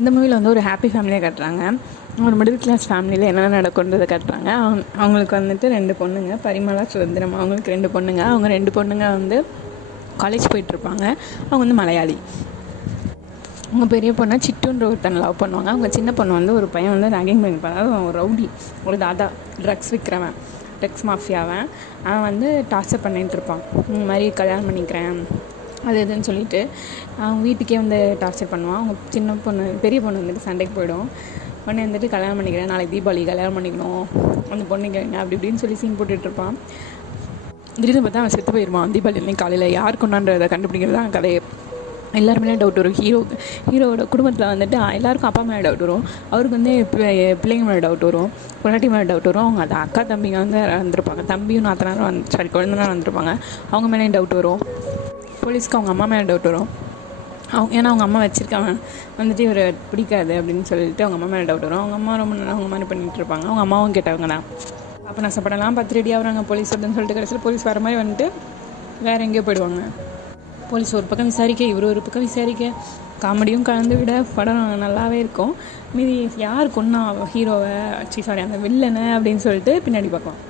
இந்த மூவியில் வந்து ஒரு ஹாப்பி ஃபேமிலியாக காட்டுறாங்க. ஒரு மிடில் கிளாஸ் ஃபேமிலியில் என்ன நடக்குன்றதை காட்டுறாங்க. அவங்களுக்கு வந்துட்டு 2 பொண்ணுங்க, பரிமளா, சுதந்திரம். அவங்களுக்கு 2 பொண்ணுங்க. அவங்க 2 பொண்ணுங்க வந்து காலேஜ் போயிட்டுருப்பாங்க. அவங்க வந்து மலையாளி. அவங்க பெரிய பொண்ணை சிட்டுன்ற ஒருத்தனை லவ் பண்ணுவாங்க. அவங்க சின்ன பொண்ணு வந்து ஒரு பையன் வந்து ரேகிங் பண்ணிப்பாங்க. அதாவது அவன் ஒரு ரவுடி, ஒரு தாதா, ட்ரக்ஸ் விற்கிறவன், ட்ரக்ஸ் மாஃபியாவன். அவன் வந்து டார்ச்சர் பண்ணிகிட்டு இருப்பான். இந்த மாதிரி கல்யாணம் பண்ணிக்கிறேன் அது எதுன்னு சொல்லிட்டு அவங்க வீட்டுக்கே வந்து டார்ச்சர் பண்ணுவான். அவங்க சின்ன பொண்ணு பெரிய பொண்ணு வந்துட்டு சண்டைக்கு போயிடும். உடனே வந்துட்டு கல்யாணம் பண்ணிக்கிறேன், நாளைக்கு தீபாவளி கல்யாணம் பண்ணிக்கணும், அந்த பொண்ணுங்க அப்படி இப்படின்னு சொல்லி சீன் போட்டுட்ருப்பான். திடீர்னு பார்த்தா அவன் செத்து போயிடுவான் தீபாவளி அன்னைக்கு காலையில். யார் கொண்டான்றதை கண்டுபிடிக்கிறது தான் கதையை. எல்லாருமே டவுட் வரும். ஹீரோவோட குடும்பத்தில் வந்துட்டு எல்லாருக்கும் அப்பா மேலே டவுட் வரும். அவருக்கு வந்து பிள்ளைங்க மேலே டவுட் வரும், பொண்டாட்டி மேலே டவுட் வரும். அவங்க அது அக்கா தம்பிங்க வந்து வந்திருப்பாங்க, தம்பியும் நாத்தனாரும் குழந்தைனாலும் வந்திருப்பாங்க. அவங்க மேலேயும் டவுட் வரும். போலீஸ்க்கு அவங்க அம்மா மேலே டவுட் வரும். ஏன்னா அவங்க அம்மா வச்சுருக்காங்க வந்துட்டு இவர் பிடிக்காது அப்படின்னு சொல்லிட்டு அவங்க அம்மா மேலே டவுட் வரும். அவங்க அம்மா ரொம்ப நல்லா அவங்க மாதிரி பண்ணிகிட்டு இருப்பாங்க. அவங்க அம்மாவும் கேட்டவங்க தான். அப்போ நஷ்டப்படலாம் 10 ரெடி ஆகிறாங்க போலீஸ் அப்படின்னு சொல்லிட்டு கடைசியில் போலீஸ் வர மாதிரி வந்துட்டு வேறு எங்கேயோ போயிடுவாங்க. போலீஸ் ஒரு பக்கம் விசாரிக்க, இவர் ஒரு பக்கம் விசாரிக்க, காமெடியும் கலந்து விட படம் நல்லாவே இருக்கும். மீதி யார் கொன்னா ஹீரோவை, சாரி அந்த வில்லனை அப்படின்னு சொல்லிட்டு பின்னாடி பார்க்கலாம்.